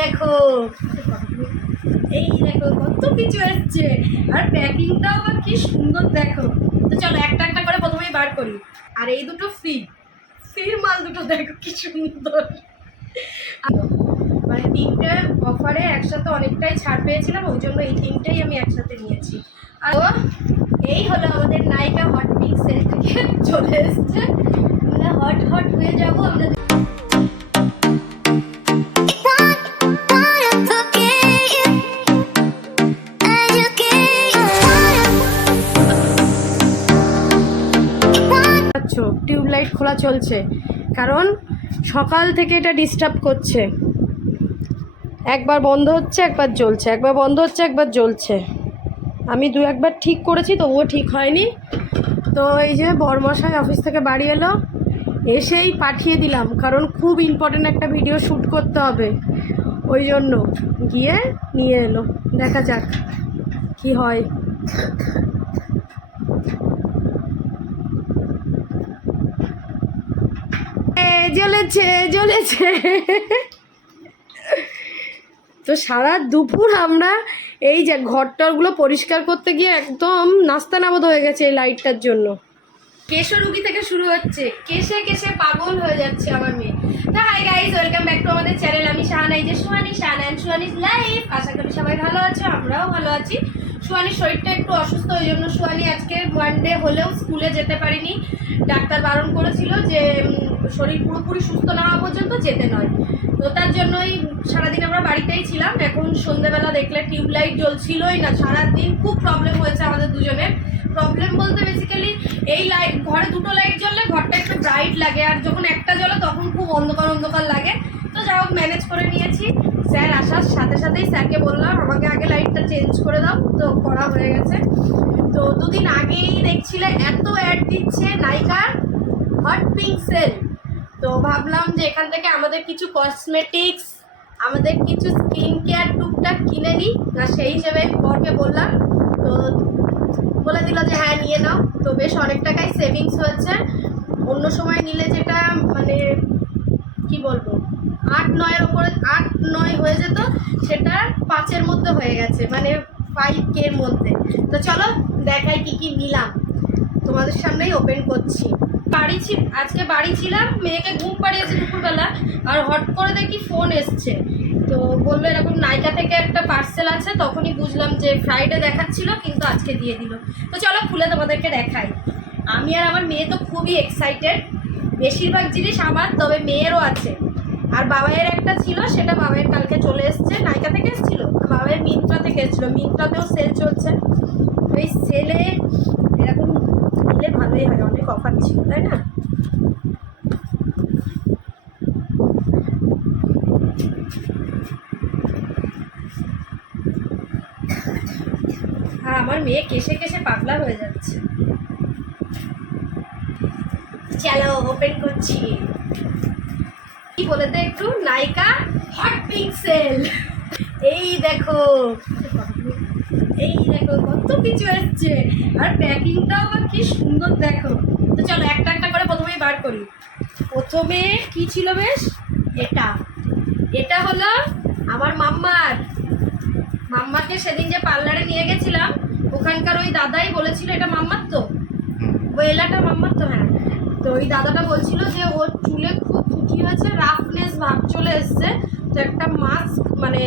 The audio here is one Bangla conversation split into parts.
দেখো। এই দেখো, কত কিছু এসছে। আর প্যাকিংটাও বা কি সুন্দর দেখো। তো চলো, একটা একটা করে প্রথমেই বার করি। আর এই দুটো ফ্রি। ফ্রির মাল দুটো দেখো, কি সুন্দর। মানে তিনটে অফারে একসাথে অনেকটাই ছাড় পেয়েছিলাম, ওই জন্য এই তিনটেই আমি একসাথে নিয়েছি। আর এই হলো আমাদের নায়িকা হট পিক্সেল থেকে চলে এসছে। হট হট হয়ে যাব, আমরা খোলা চলছে। কারণ সকাল থেকে এটা ডিস্টার্ব করছে। একবার বন্ধ হচ্ছে, একবার জ্বলছে। একবার বন্ধ হচ্ছে, একবার জ্বলছে। আমি দু একবার ঠিক করেছি, তবুও ঠিক হয়নি। তো এই যে বরমশাই অফিস থেকে বাড়ি এলো, এসেই পাঠিয়ে দিলাম। কারণ খুব ইম্পর্টেন্ট একটা ভিডিও শ্যুট করতে হবে। ওই জন্য গিয়ে নিয়ে এলো। দেখা যাক কি হয় এ, জ্বলেছে জ্বলেছে। তো সারা দুপুর আমরা এই যে ঘরটরগুলো পরিষ্কার করতে গিয়ে একদম নাস্তা নাবদ হয়ে গেছে এই লাইটটার জন্য। কেশো রুগী থেকে শুরু হচ্ছে। কেশে কেশে পাগল হয়ে যাচ্ছে আমার মেয়ে। তো hi guys welcome back to আমাদের চ্যানেল আমি শাহানা, এই যে সুহানি, শাহানা অ্যান্ড সুহানিস লাইফ আশা করি সবাই ভালো আছো, আমরাও ভালো আছি। সুহানির শরীরটা একটু অসুস্থ, ওই জন্য সুহানি আজকে ওয়ান ডে হলেও স্কুলে যেতে পারিনি। ডাক্তার বারণ করেছিল যে শরীর পুরোপুরি সুস্থ না হওয়া পর্যন্ত যেতে নয়। তো তার জন্যই সারাদিন আমরা বাড়িতেই ছিলাম। এখন সন্ধ্যেবেলা দেখলে টিউবলাইট জ্বলছিলই না। সারাদিন খুব প্রবলেম হয়েছে আমাদের দুজনের। প্রবলেম বলতে বেসিক্যালি এই লাইট ঘরে দুটো লাইট জ্বললে ঘরটা একটু ব্রাইট লাগে। আর যখন একটা জ্বলে তখন খুব অন্ধকার অন্ধকার লাগে। তো যা হোক ম্যানেজ করে নিয়েছি। স্যার আসার সাথে সাথেই স্যারকে বললাম, আমাকে আগে লাইটটা চেঞ্জ করে দাও। তো করা হয়ে গেছে। তো দুদিন আগেই দেখছিলে এত অ্যাড দিচ্ছে নাইকার হট পিঙ্ক সেল তো ভাবলাম যে এখান থেকে আমাদের কিছু কসমেটিক্স আমাদের কিছু স্কিন কেয়ার টুকটাক কিনে নিই। আর সেই হিসেবে বরকে বললাম। তো বলে দিল যে হ্যাঁ নিয়ে নাও। তো বেশ অনেক টাকাই সেভিংস হয়েছে। অন্য সময় নিলে যেটা মানে কি বলব, আট নয়ের ওপরে আট নয় হয়ে যেত, সেটা পাঁচের মধ্যে হয়ে গেছে মানে ফাইভ কের মধ্যে। তো চলো দেখাই কি কি নিলাম। তোমাদের সামনেই ওপেন করছি। বাড়ি আজকে বাড়ি ছিলাম, মেয়েকে ঘুম পাড়িয়েছি দুপুরবেলা, আর হট করে দেখি ফোন এসছে। তো বলল এরকম নাইকা থেকে একটা পার্সেল আছে, তখনই বুঝলাম যে ফ্রাইডে দেখাচ্ছিল, কিন্তু আজকে দিয়ে দিল। তো চলো খুলে তোমাদেরকে দেখাই। আমি আর আমার মেয়ে তো খুবই এক্সাইটেড বেশিরভাগ জিনিস আমার, তবে মেয়েরও আছে। আর বাবাইয়ের একটা ছিল, সেটা বাবাইয়ের কালকে চলে এসছে। নাইকা থেকে এসেছিল? বাবাইয়ের মিন্ত্রা থেকে এসেছিল। মিন্ত্রাতেও সেল চলছে। ওই সেলে এরকম নিলে ভালোই হয়, অনেক অফার ছিল, তাই না আর আমার মেয়ে কেসে কেসে পাগলা হয়ে যাচ্ছে। চলো ওপেন করছি। কি বলে দে একটু? নাইকা হট পিক্সেল এই দেখো এই দেখো, কত কিছু এসছে। আর প্যাকিংটাও বা কি সুন্দর দেখো। তো চলো, একটা একটা করে প্রথমেই বার করি। প্রথমে কি ছিল বেশ? এটা। এটা হলো আমার মাম্মার। মাম্মাকে সেদিন যে পার্লারে নিয়ে গেছিলাম ওখানকার ওই দাদাই বলেছিল এটা মাম্মার তো। ওই এলাটা মাম্মার তো হ্যাঁ। তো ওই দাদাটা বলছিল যে ওর চুলে খুব কি হয়েছে রাফনেস ভাব চলে এসছে। তো একটা মাস্ক মানে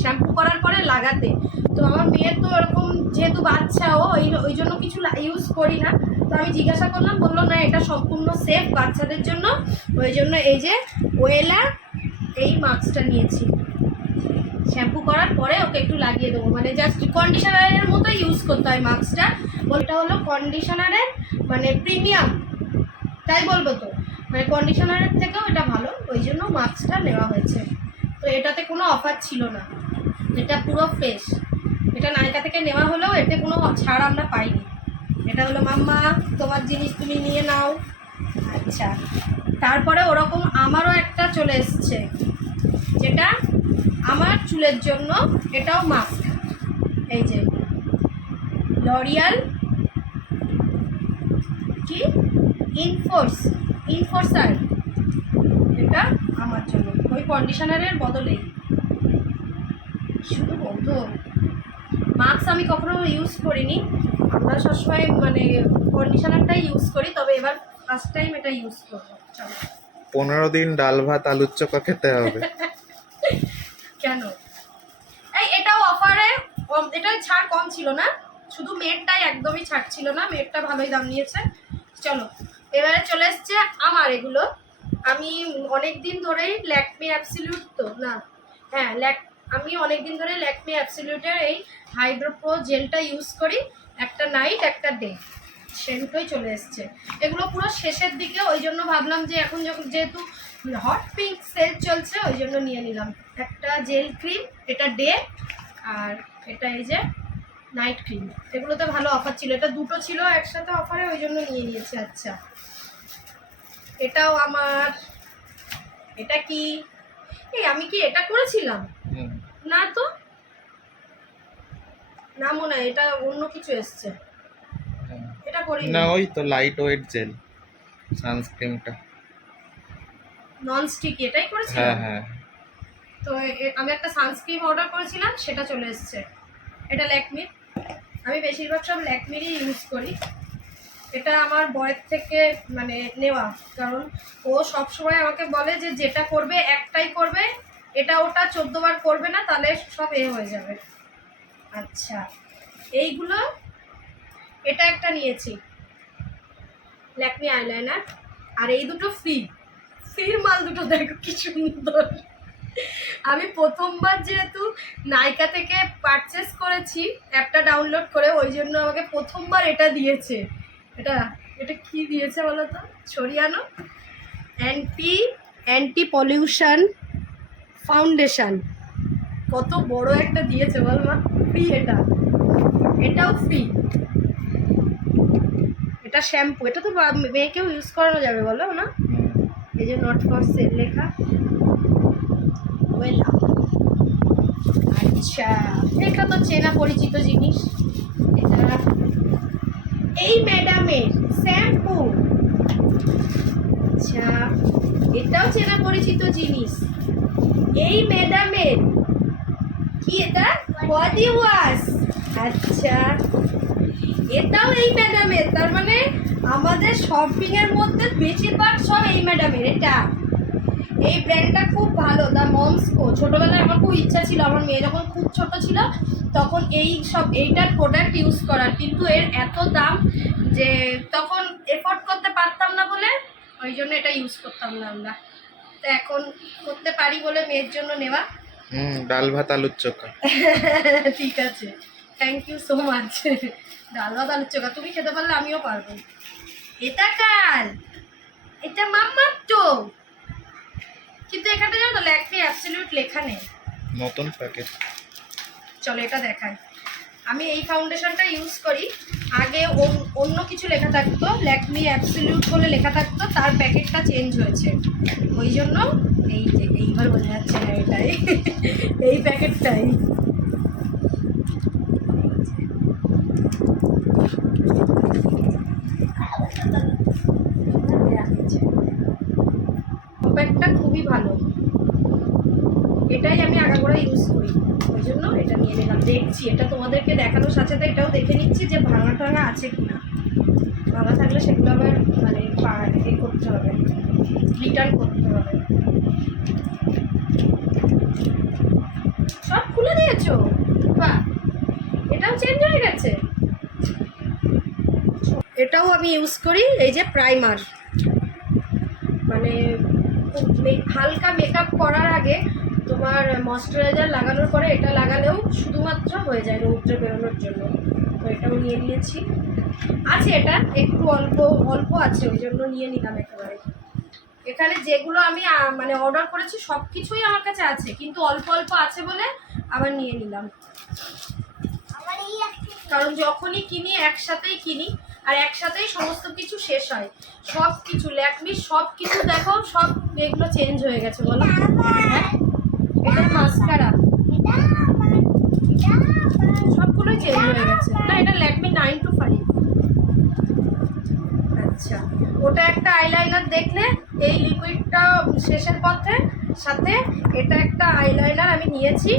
শ্যাম্পু করার পরে লাগাতে। তো আমার মেয়ের তো এরকম যেহেতু বাচ্চা ও ওই ওই জন্য কিছু ইউজ করি না। তো আমি জিজ্ঞাসা করলাম বলল না এটা সম্পূর্ণ সেফ বাচ্চাদের জন্য। ওই জন্য এই যে ওয়েলা এই মাস্কটা নিয়েছি। শ্যাম্পু করার পরে ওকে একটু লাগিয়ে দেবো। মানে জাস্ট কন্ডিশনারের মতো ইউজ করতে হয় মাস্কটা ওইটা হলো কন্ডিশনারের মানে প্রিমিয়াম তাই বলব তো? মানে কন্ডিশনারের থেকেও এটা ভালো, ওই জন্য মাস্কটা নেওয়া হয়েছে। তো এটাতে কোনো অফার ছিল না। এটা পুরো ফ্রেশ এটা নায়িকা থেকে নেওয়া হলেও এতে কোনো ছাড় আমরা পাইনি। এটা হলো, মাম্মা, তোমার জিনিস তুমি নিয়ে নাও। আচ্ছা। তারপরে ওরকম আমারও একটা চলে এসছে। যেটা আমার চুলের জন্য এটাও মাস্ক এই যে লরিয়াল কি? ইনফোর্স ইনফোর্সার এটা আমার জন্য। ওই কন্ডিশনারের বদলেই। শুধু বন্ধ। মাস্ক আমি কখনো ইউজ করিনি। আমরা সবসময় মানে কন্ডিশনারটাই ইউজ করি তবে এবার ফার্স্ট টাইম এটা ইউজ করব। চলো। পনেরো দিন ডাল ভাত আলুর চোখা খেতে হবে। কেন? এই, এটাও অফারে এটা ছাড় কম ছিল না। শুধু মেটটাই একদমই ছাড় ছিল না মেটটা ভালোই দাম নিয়েছে। চলো, এবারে চলে এসছে আমার এগুলো। আমি অনেক দিন ধরেই ল্যাকমি অ্যাবসিলিউট তো, না? হ্যাঁ ল্যাক আমি অনেক দিন ধরে ল্যাকমি অ্যাবসিলিউটের এই হাইড্রো প্রো জেলটা ইউজ করি। একটা নাইট একটা ডে সেন্টই চলে এসছে। এগুলো পুরো শেষের দিকে ওই জন্য ভাবলাম যে এখন যখন যেহেতু হট পিঙ্ক সেল চলছে ওই জন্য নিয়ে নিলাম। একটা জেল ক্রিম এটা ডে আর এটা এই যে নাইট ক্রিম এগুলোতে ভালো অফার ছিল। এটা দুটো ছিল একসাথে অফারে ওই জন্য নিয়ে নিয়েছি। আচ্ছা। এটাও আমার এটা কি? এই আমি কি এটা করেছিলাম। না তো? না মনে হয় এটা অন্য কিছু এসছে। এটা করি না ওই তো লাইট ওয়েট জেল সানস্ক্রিনটা নন স্টিক এটাই করেছি হ্যাঁ হ্যাঁ। তো আমি একটা সানস্ক্রিন অর্ডার করেছিলাম সেটা চলে এসেছে। এটা ল্যাকমির। আমি বেশিরভাগ সব ল্যাকমিরই ইউজ করি। এটা আমার বয়ের থেকে মানে নেওয়া। কারণ ও সব সময় আমাকে বলে যে যেটা করবে একটাই করবে। এটা ওটা চোদ্দ বার করবে না তাহলে সব এ হয়ে যাবে। আচ্ছা। এইগুলো এটা একটা নিয়েছি। ল্যাকমি আইলাইনার আর এই দুটো ফ্রি ফ্রির মাল দুটো দেখো, কি সুন্দর। আমি প্রথমবার যেহেতু নাইকা থেকে পারচেস করেছি, অ্যাপটা ডাউনলোড করে, ওই জন্য আমাকে প্রথমবার এটা দিয়েছে। এটা এটা কি দিয়েছে বলো তো? ছড়িয়ানো অ্যান্টি অ্যান্টি পলিউশন ফাউন্ডেশন কত বড় একটা দিয়েছে বল মা ফ্রি এটা। এটাও ফ্রি এটা শ্যাম্পু এটা তো মেয়েকেও ইউজ করানো যাবে বলো না? এই যে নট ফর সেল লেখা। ওয়েলকাম আচ্ছা এটা তো চেনা পরিচিত জিনিস। এটা এই ম্যাডামের শ্যাম্পু আচ্ছা এটাও চেনা পরিচিত জিনিস। এই ম্যাডামের কি এটা? বডি ওয়াশ আচ্ছা। এটাও এই ম্যাডামের তার মানে আমাদের শপিং এর মধ্যে বেশিরভাগ সব এই ম্যাডামের এটা। এই ব্র্যান্ডটা খুব ভালো দ্য মমসকো ছোটোবেলায় আমার খুব ইচ্ছা ছিল আমার মেয়ে যখন খুব ছোট ছিল তখন এই সব এইটার প্রোডাক্ট ইউজ করার কিন্তু এর এত দাম যে তখন এফোর্ড করতে পারতাম না বলে ওই জন্য এটা ইউজ করতাম না আমরা। তো এখন করতে পারি বলে মেয়ের জন্য নেওয়া। হুম ডাল ভাত আলুর চোখা। ঠিক আছে। থ্যাংক ইউ সো মাচ ডাল ভাত আলুর চোখা। তুমি খেতে পারলে আমিও পারব। এটা কাল এটা মাম্মার তো কিন্তু এখানে জানো তো ল্যাকমি অ্যাবসলিউট লেখা নেই। নতুন প্যাকেট চলো এটা দেখাই। আমি এই ফাউন্ডেশনটা ইউজ করি। আগে অন- অন্য কিছু লেখা থাকতো। ল্যাকমি অ্যাবসলিউট বলে লেখা থাকতো। তার প্যাকেটটা চেঞ্জ হয়েছে। ওই জন্য এই যে এইবার বোঝা যাচ্ছে না এটাই। এই প্যাকেটটাই প্যাকটা খুবই ভালো এটাই আমি আগাগোড়া ইউজ করি। ওই জন্য এটা নিয়ে নিলাম। দেখছি, এটা তোমাদেরকে দেখানোর সাথে সাথে এটাও দেখে নিচ্ছি যে ভাঙা টাঙা আছে কিনা। ভাঙা থাকলে সেগুলো আবার মানে এ করতে হবে। রিটার্ন করতে হবে। সব খুলে দিয়েছ? বাহ! এটাও চেঞ্জ হয়ে গেছে। এটাও আমি ইউজ করি, এই যে প্রাইমার মানে হালকা মেকআপ করার আগে তোমার ময়শ্চারাইজার লাগানোর পরে এটা লাগালেও শুধুমাত্র হয়ে যায় রৌদ্রে বেরোনোর জন্য। তো এটাও নিয়ে নিয়েছি। আছে এটা, একটু অল্প অল্প আছে, ওই জন্য নিয়ে নিলাম একেবারে। এখানে যেগুলো আমি মানে অর্ডার করেছি সব কিছুই আমার কাছে আছে, কিন্তু অল্প অল্প আছে বলে আবার নিয়ে নিলাম। কারণ যখনই কিনি, একসাথেই কিনি, আর একসাথেই সমস্ত কিছু শেষ হয়। সব কিছু ল্যাকমি সব কিছু দেখো, সব এগুলো চেঞ্জ হয়ে গেছে, বলো। হ্যাঁ? মাস্কারা। সবগুলোই চেঞ্জ হয়ে গেছে। না, এটা ল্যাকমি নাইন টু ফাইভ আচ্ছা। ওটা একটা আইলাইনার দেখলে এই লিকুইডটা শেষের পথে, সাথে এটা একটা আইলাইনার আমি নিয়েছি।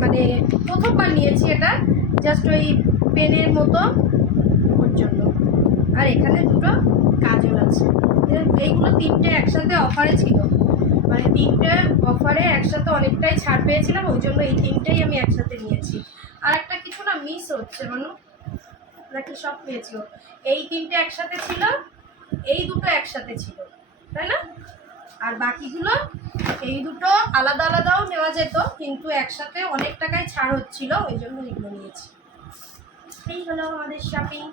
মানে প্রথমবার নিয়েছি এটা জাস্ট ওই পেনের মতো ওর জন্য। আর এখানে দুটো কাজল আছে। এইগুলো তিনটে একসাথে অফারে ছিল। মানে তিনটে অফারে একসাথে অনেকটাই ছাড় পেয়েছিলাম, ওই জন্য এই তিনটেই আমি একসাথে নিয়েছি। আর একটা কিছু না মিস হচ্ছে, মানু। নাকি সব পেয়েছিল এই তিনটে একসাথে ছিল, এই দুটো একসাথে ছিল, তাই না? আর বাকিগুলো, এই দুটো আলাদা আলাদাও নেওয়া যেত, কিন্তু একসাথে অনেক টাকায় ছাড় হচ্ছিল, ওই জন্য এগুলো নিয়েছি। এই হলো আমাদের শপিং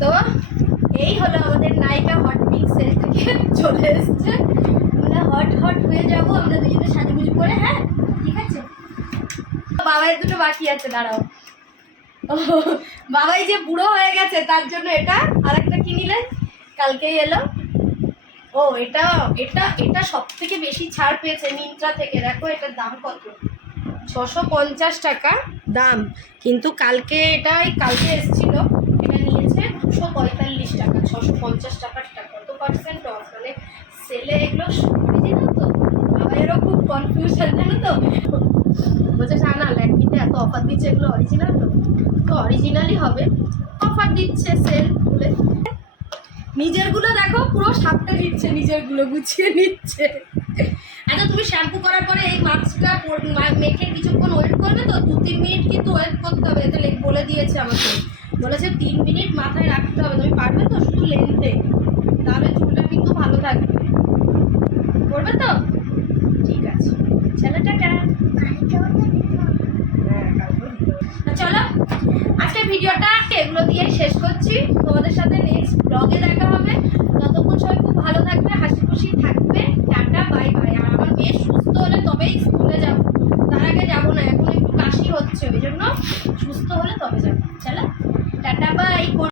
তো এই হলো আমাদের নায়িকা হট পিক্সেল থেকে চলে এসছে। আমরা হট হট হয়ে যাব, আমরা দুজনে সাজুগুজু করে হ্যাঁ? ঠিক আছে? বাবাই দুটো বাকি আছে, দাঁড়াও। বাবাই যে বুড়ো হয়ে গেছে, তার জন্য এটা আরেকটা কিনিলেন, কালকেই এলো। ও, এটা এটা এটা সব থেকে বেশি ছাড় পেয়েছে মিন্ত্রা থেকে। দেখো, এটার দাম কত? ছশো পঞ্চাশ টাকা দাম। কিন্তু কালকে এটাই, কালকে এসেছিল। দুশো পঁয়তাল্লিশ টাকা, ছশো পঞ্চাশ টাকার টাকা কত পার্সেন্ট অফ মানে সেলে এগুলো অরিজিনাল তো? বাবাইয়েরও খুব কনফিউশন জানো তো? বলছে, না না ল্যাকমিতে এত অফার দিচ্ছে এগুলো অরিজিনাল তো। তো অরিজিনালই হবে। অফার দিচ্ছে সেল খুলে। নিজেরগুলো দেখো, পুরো সাপটা নিচ্ছে নিজেরগুলো গুছিয়ে নিচ্ছে। আচ্ছা তুমি শ্যাম্পু করার পরে এই মাস্কটা মেখে কিছুক্ষণ ওয়েট করবে তো? দু তিন মিনিট কিন্তু ওয়েট করতে হবে। এটা বলে দিয়েছে আমাকে। বলেছে তিন মিনিট মাথায় রাখতে হবে, তুমি পারবে তো শুধু লেনতে তাহলে চুলটা কিন্তু ভালো থাকবে। করবে তো? ঠিক আছে। চলো টাটা চলো, আজকের ভিডিওটা এগুলো দিয়ে শেষ করছি। তোমাদের সাথে নেক্সট ব্লগে দেখা হবে। ততক্ষণ সবাই খুব ভালো থাকবে, হাসি খুশি থাকবে। টাটা বাই বাই আর আমার মেয়ে সুস্থ হলে তবেই স্কুলে যাব। তার আগে যাব না, এখন একটু কাশি হচ্ছে, ওই জন্য সুস্থ হলে tanda ikut.